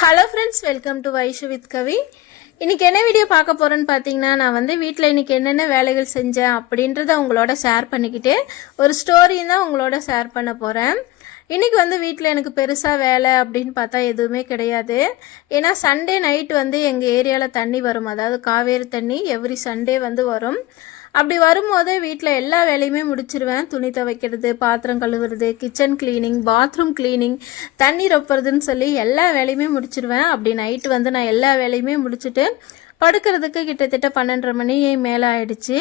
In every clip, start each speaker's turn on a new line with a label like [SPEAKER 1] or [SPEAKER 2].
[SPEAKER 1] Hello friends welcome to Vaishu with Kavi இன்னைக்கு என்ன video பார்க்க போகிறேன்னு பார்த்தீங்கன்னா நான் வந்து வீட்டில் இன்னைக்கு என்னென்ன வேலைகள் செஞ்சேன் அப்படின்றத உங்களோட ஷேர் பண்ணிக்கிட்டு ஒரு ஸ்டோரியும் தான் உங்களோட ஷேர் பண்ண போகிறேன் இன்றைக்கி வந்து வீட்டில் எனக்கு பெருசாக வேலை அப்படின்னு பார்த்தா எதுவுமே கிடையாது. ஏன்னா சண்டே நைட் வந்து எங்கள் ஏரியாவில் தண்ணி வரும். அதாவது காவேரி தண்ணி எவ்ரி சண்டே வந்து வரும். அப்படி வரும்போது வீட்டில் எல்லா வேலையுமே முடிச்சிருவேன். துணி துவைக்கிறது பாத்திரம் கழுவுறது கிச்சன் க்ளீனிங் பாத்ரூம் க்ளீனிங் தண்ணி ரொப்புறதுன்னு சொல்லி எல்லா வேலையுமே முடிச்சிருவேன். அப்படி நைட்டு வந்து நான் எல்லா வேலையுமே முடிச்சுட்டு படுக்கிறதுக்கு கிட்டத்தட்ட பன்னெண்டரை மணி மேலே ஆயிடுச்சு.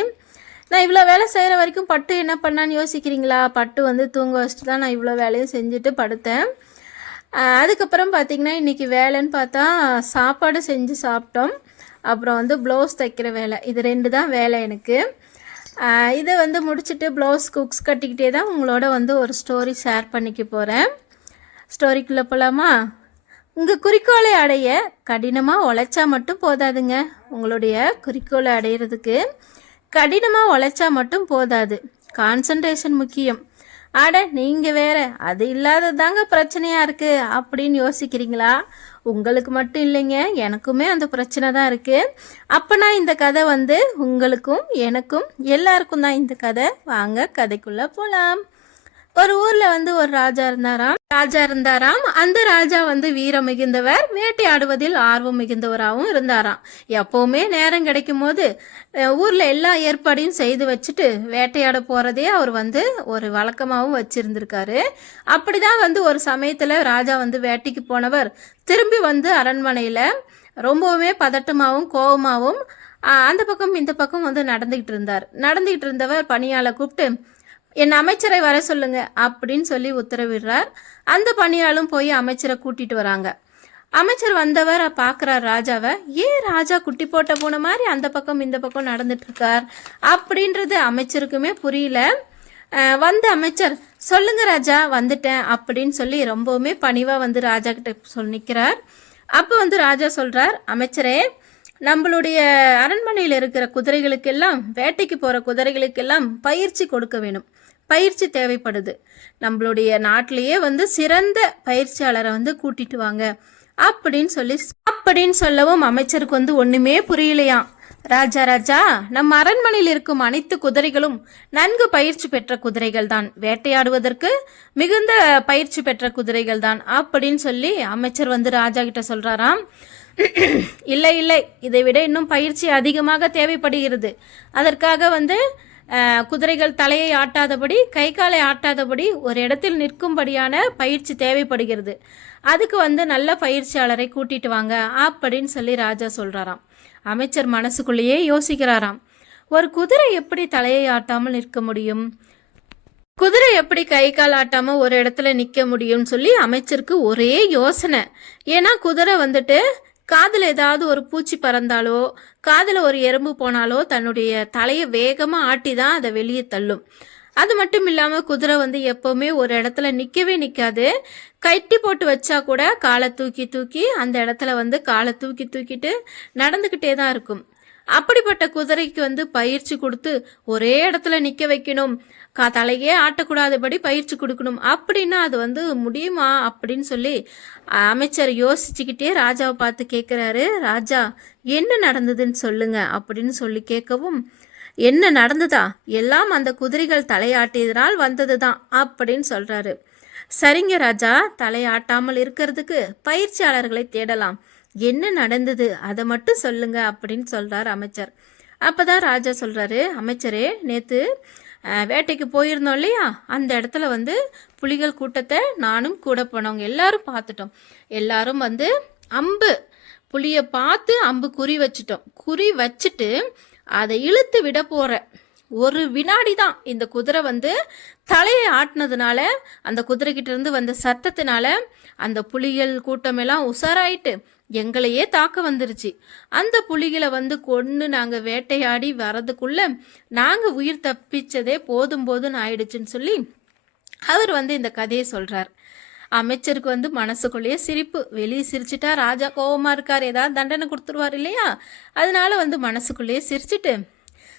[SPEAKER 1] நான் இவ்வளோ வேலை செய்கிற வரைக்கும் பட்டு என்ன பண்ணான்னு யோசிக்கிறீங்களா? பட்டு வந்து தூங்க வச்சுட்டு தான் நான் இவ்வளோ வேலையும் செஞ்சுட்டு படுத்தேன். அதுக்கப்புறம் பார்த்தீங்கன்னா இன்றைக்கி வேலைன்னு பார்த்தா சாப்பாடு செஞ்சு சாப்பிட்டோம். அப்புறம் வந்து ப்ளவுஸ் தைக்கிற வேலை. இது ரெண்டு தான் வேலை எனக்கு. இதை வந்து முடிச்சுட்டு ப்ளவுஸ் குக்ஸ் கட்டிக்கிட்டே தான் உங்களோட வந்து ஒரு ஸ்டோரி ஷேர் பண்ணிக்க போகிறேன் ஸ்டோரிக்குள்ளே போகலாமா உங்கள் குறிக்கோளை அடைய கடினமாக உழைச்சா மட்டும் போதாதுங்க. உங்களுடைய குறிக்கோளை அடையிறதுக்கு கடினமாக உழைச்சா மட்டும் போதாது. கான்சன்ட்ரேஷன் முக்கியம். அட நீங்கள் வேற. அது இல்லாததாங்க பிரச்சனையாக இருக்குது அப்படின்னு யோசிக்கிறீங்களா? உங்களுக்கு மட்டும் இல்லைங்க. எனக்குமே அந்த பிரச்சனை தான் இருக்குது நான் இந்த கதை வந்து உங்களுக்கும் எனக்கும் எல்லாருக்கும் தான் இந்த கதை. வாங்க கதைக்குள்ளே போகலாம் ஒரு ஊர்ல வந்து ஒரு ராஜா இருந்தாராம். ராஜா இருந்தாராம். அந்த ராஜா வந்து வீரம் மிகுந்தவர் வேட்டையாடுவதில் ஆர்வம் மிகுந்தவராகவும் இருந்தாராம். எப்பவுமே நேரம் கிடைக்கும் போது ஊர்ல எல்லா ஏற்பாடையும் செய்து வச்சுட்டு வேட்டையாட போறதே அவர் வந்து ஒரு வழக்கமாகவும் வச்சிருந்திருக்காரு. அப்படிதான் வந்து ஒரு சமயத்துல ராஜா வந்து வேட்டைக்கு போனவர். திரும்பி வந்து அரண்மனையில ரொம்பவுமே பதட்டமாகவும் கோபமாகவும் அந்த பக்கம் இந்த பக்கம் வந்து நடந்துகிட்டு இருந்தார். நடந்துகிட்டு இருந்தவர் பணியாளை கூப்பிட்டு என் அமைச்சரை வர சொல்லுங்க அப்படின்னு சொல்லி உத்தரவிடுறார். அந்த பணியாளும் போய் அமைச்சரை கூட்டிட்டு வராங்க. அமைச்சர் வந்தவர் பார்க்குறார் ராஜாவை. ஏன் ராஜா குட்டி போட்ட போன மாதிரி அந்த பக்கம் இந்த பக்கம் நடந்துட்டு இருக்கார் அப்படின்றது அமைச்சருக்குமே புரியல. வந்த அமைச்சர் சொல்லுங்க ராஜா வந்துட்டேன் அப்படின்னு சொல்லி ரொம்பவுமே பணிவாக வந்து ராஜா கிட்ட சொல் நிற்கிறார் அப்போ வந்து ராஜா சொல்றார் அமைச்சரே நம்மளுடைய அரண்மனையில் இருக்கிற குதிரைகளுக்கெல்லாம் வேட்டைக்கு போகிற குதிரைகளுக்கெல்லாம் பயிற்சி கொடுக்க வேணும். பயிற்சி தேவைப்படுது. நம்மளுடைய நாட்டிலேயே வந்து சிறந்த பயிற்சியாளரை வந்து கூட்டிட்டு வாங்க. அப்படின்னு சொல்லி அப்படின்னு சொல்லவும் அமைச்சருக்கு வந்து ஒண்ணுமே புரியலையாம் ராஜா ராஜா நம்ம அரண்மனையில் இருக்கும் அனைத்து குதிரைகளும் நன்கு பயிற்சி பெற்ற குதிரைகள் தான். வேட்டையாடுவதற்கு மிகுந்த பயிற்சி பெற்ற குதிரைகள் தான். அப்படின்னு சொல்லி அமைச்சர் வந்து ராஜா கிட்ட சொல்றாராம். இல்லை இல்லை இதை விட இன்னும் பயிற்சி அதிகமாக தேவைப்படுகிறது. அதற்காக வந்து குதிரைகள் தலையை ஆட்டாதபடி கை காலை ஆட்டாதபடி ஒரு இடத்தில் நிற்கும்படியான பயிற்சி தேவைப்படுகிறது. அதுக்கு வந்து நல்ல பயிற்சியாளரை கூட்டிட்டு வாங்க அப்படின்னு சொல்லி ராஜா சொல்றாராம். அமைச்சர் மனசுக்குள்ளேயே யோசிக்கிறாராம். ஒரு குதிரை எப்படி தலையை ஆட்டாமல் நிற்க முடியும்? குதிரை எப்படி கை கால் ஆட்டாம ஒரு இடத்துல நிக்க முடியும்னு சொல்லி அமைச்சருக்கு ஒரே யோசனை. ஏன்னா குதிரை வந்துட்டு காதில் ஏதாவது ஒரு பூச்சி பறந்தாலோ காதில் ஒரு எறும்பு போனாலோ தன்னுடைய தலையை வேகமாக ஆட்டி தான் அதை வெளியே தள்ளும். அது மட்டும் இல்லாமல் குதிரை வந்து எப்போவுமே ஒரு இடத்துல நிற்கவே நிற்காது கட்டி போட்டு வச்சா கூட காலை தூக்கி தூக்கி அந்த இடத்துல வந்து காலை தூக்கி தூக்கிட்டு நடந்துக்கிட்டே தான் இருக்கும். அப்படிப்பட்ட குதிரைக்கு வந்து பயிற்சி கொடுத்து ஒரே இடத்துல நிற்க வைக்கணும். கா தலையே ஆட்டக்கூடாதபடி பயிற்சி கொடுக்கணும். அப்படின்னா அது வந்து முடியுமா அப்படின்னு சொல்லி அமைச்சர் யோசிச்சுக்கிட்டே ராஜாவை பார்த்து கேட்குறாரு ராஜா என்ன நடந்ததுன்னு சொல்லுங்க அப்படின்னு சொல்லி கேட்கவும் என்ன நடந்ததா? எல்லாம் அந்த குதிரைகள் தலையாட்டியதனால் வந்தது தான் அப்படின்னு சொல்கிறாரு சரிங்க ராஜா தலையாட்டாமல் இருக்கிறதுக்கு பயிற்சியாளர்களை தேடலாம். என்ன நடந்தது? அதை மட்டும் சொல்லுங்க அப்படின்னு சொல்கிறார் அமைச்சர். அப்பதான் ராஜா சொல்கிறாரு அமைச்சரே நேற்று வேட்டைக்கு போயிருந்தோம் இல்லையா? அந்த இடத்துல வந்து புலிகள் கூட்டத்தை நானும் கூட போனவங்க எல்லாரும் பார்த்துட்டோம். எல்லாரும் வந்து அம்பு புலியை பார்த்து அம்பு குறி வச்சிட்டோம். குறி வச்சுட்டு அதை இழுத்து விட போற ஒரு வினாடி தான் இந்த குதிரை வந்து தலையை ஆட்டினதுனால அந்த குதிரைகிட்ட இருந்து வந்த சத்தத்தினால அந்த புலிகள் கூட்டம் எல்லாம் உசாராயிட்டு எங்களையே தாக்க வந்துருச்சு. அந்த புலிகளை வந்து கொன்று நாங்கள் வேட்டையாடி வரதுக்குள்ள நாங்கள் உயிர் தப்பிச்சதே போதும் போதும்னு ஆயிடுச்சுன்னு சொல்லி அவர் வந்து இந்த கதையை சொல்றார். அமைச்சருக்கு வந்து மனசுக்குள்ளேயே சிரிப்பு. வெளியே சிரிச்சிட்டா ராஜா கோவமா இருக்கார். ஏதாவது தண்டனை கொடுத்துருவார் இல்லையா? அதனால வந்து மனசுக்குள்ளேயே சிரிச்சிட்டு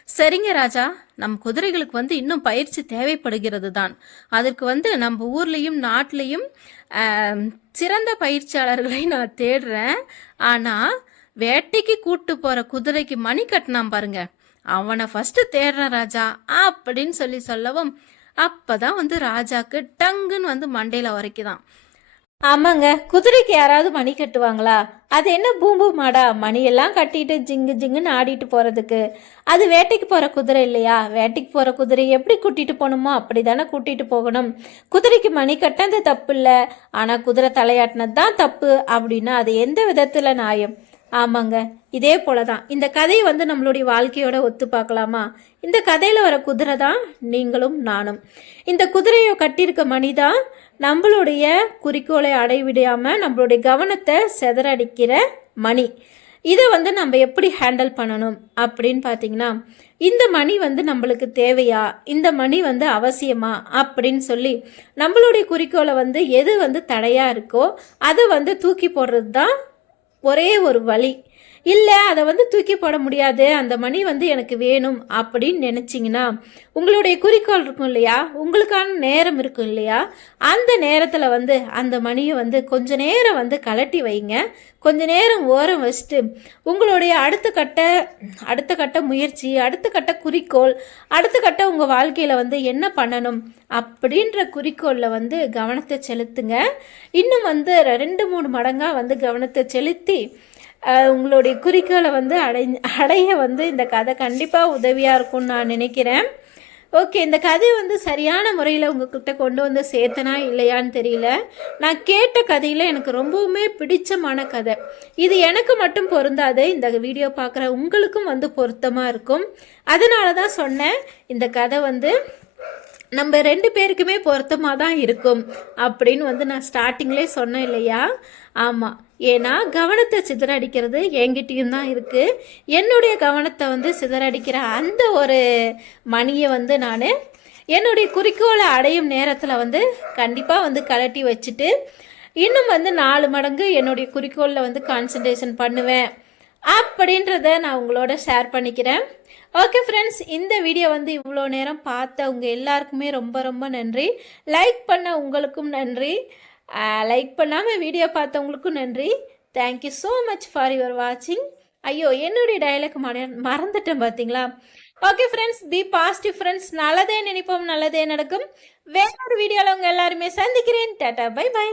[SPEAKER 1] சரிங்க ராஜா நம் குதிரைகளுக்கு வந்து இன்னும் பயிற்சி தேவைப்படுகிறது தான் அதற்கு வந்து நம்ம ஊர்லேயும் நாட்டிலையும் சிறந்த பயிற்சியாளர்களை நான் தேடுறேன். ஆனால் வேட்டைக்கு கூட்டு போகிற குதிரைக்கு மணி கட்டினான் பாருங்க. அவனை ஃபஸ்ட்டு தேடுறேன் ராஜா அப்படின்னு சொல்லி சொல்லவும் அப்பதான் வந்து ராஜாக்கு டங்குன்னு வந்து மண்டையில் உரைக்குதான். ஆமாங்க குதிரைக்கு யாராவது மணி கட்டுவாங்களா? அது என்ன பூம்பு மாடா? மணியெல்லாம் கட்டிட்டு ஜிங்கு ஜிங்குன்னு ஆடிட்டு போறதுக்கு. அது வேட்டைக்கு போற குதிரை இல்லையா? வேட்டைக்கு போற குதிரை எப்படி கூட்டிட்டு போகணுமோ அப்படி தானே கூட்டிட்டு போகணும். குதிரைக்கு மணி கட்டினது தப்பு இல்லை. ஆனால் குதிரை தலையாட்டினது தான் தப்பு அப்படின்னா அது எந்த விதத்துல நியாயம்? ஆமாங்க இதே போல தான் இந்த கதையை வந்து நம்மளுடைய வாழ்க்கையோட ஒத்து பார்க்கலாமா? இந்த கதையில் வர குதிரை தான் நீங்களும் நானும். இந்த குதிரையை கட்டியிருக்க மணி தான் நம்மளுடைய குறிக்கோளை அடைவிடாமல் நம்மளுடைய கவனத்தை செதறடிக்கிற மணி. இதை வந்து நம்ம எப்படி ஹேண்டில் பண்ணணும் அப்படின்னு பார்த்தீங்கன்னா இந்த மணி வந்து நம்மளுக்கு தேவையா? இந்த மணி வந்து அவசியமா? அப்படின்னு சொல்லி நம்மளுடைய குறிக்கோளை வந்து எது வந்து தடையாக இருக்கோ அதை வந்து தூக்கி போடுறது தான் ஒரே ஒரு வழி. இல்லை அதை வந்து தூக்கி போட முடியாது. அந்த மணி வந்து எனக்கு வேணும் அப்படின்னு நினச்சிங்கன்னா உங்களுடைய குறிக்கோள் இருக்கும் இல்லையா? உங்களுக்கான நேரம் இருக்கும் இல்லையா? அந்த நேரத்தில் வந்து அந்த மணியை வந்து கொஞ்ச நேரம் வந்து கலட்டி வைங்க. கொஞ்ச நேரம் ஓரம் வச்சுட்டு உங்களுடைய அடுத்த கட்ட அடுத்த கட்ட முயற்சி அடுத்த கட்ட குறிக்கோள் அடுத்த கட்ட உங்கள் வாழ்க்கையில் வந்து என்ன பண்ணணும் அப்படின்ற குறிக்கோளில் வந்து கவனத்தை செலுத்துங்க. இன்னும் வந்து ரெண்டு மூணு மடங்காக வந்து கவனத்தை செலுத்தி உங்களுடைய குறிக்கோளை வந்து அடை அடைய வந்து இந்த கதை கண்டிப்பாக உதவியாக இருக்கும்னு நான் நினைக்கிறேன். ஓகே இந்த கதை வந்து சரியான முறையில் உங்ககிட்ட கொண்டு வந்து சேர்த்தனா இல்லையான்னு தெரியல. நான் கேட்ட கதையில் எனக்கு ரொம்பவுமே பிடிச்சமான கதை. இது எனக்கு மட்டும் பொருந்தாது. இந்த வீடியோ பார்க்குற உங்களுக்கும் வந்து பொருத்தமாக இருக்கும். அதனால தான் சொன்னேன் இந்த கதை வந்து நம்ம ரெண்டு பேருக்குமே பொருத்தமாக தான் இருக்கும் அப்படின்னு வந்து நான் ஸ்டார்டிங்லேயே சொன்னேன் இல்லையா? ஆமாம் ஏன்னா கவனத்தை சிதறடிக்கிறது என்கிட்டயும் தான் இருக்குது என்னுடைய கவனத்தை வந்து சிதறடிக்கிற அந்த ஒரு மணியை வந்து நான் என்னுடைய குறிக்கோளை அடையும் நேரத்தில் வந்து கண்டிப்பாக வந்து கலட்டி வச்சுட்டு இன்னும் வந்து நாலு மடங்கு என்னுடைய குறிக்கோளில் வந்து கான்சன்ட்ரேஷன் பண்ணுவேன் அப்படின்றத நான் உங்களோட ஷேர் பண்ணிக்கிறேன். ஓகே ஃப்ரெண்ட்ஸ் இந்த வீடியோ வந்து இவ்வளோ நேரம் பார்த்த உங்கள் எல்லாருக்குமே ரொம்ப ரொம்ப நன்றி. லைக் பண்ண உங்களுக்கும் நன்றி. லைக் பண்ணாமல் வீடியோ பார்த்தவங்களுக்கும் நன்றி. Thank you so much for your வாட்சிங் ஐயோ என்னுடைய டைலாக் மறந்துட்டேன் பார்த்தீங்களா okay friends be positive friends நல்லதே நினைப்போம் நல்லதே நடக்கும். வேறொரு வீடியோவில் உங்கள் எல்லாருமே சந்திக்கிறேன். Tata bye by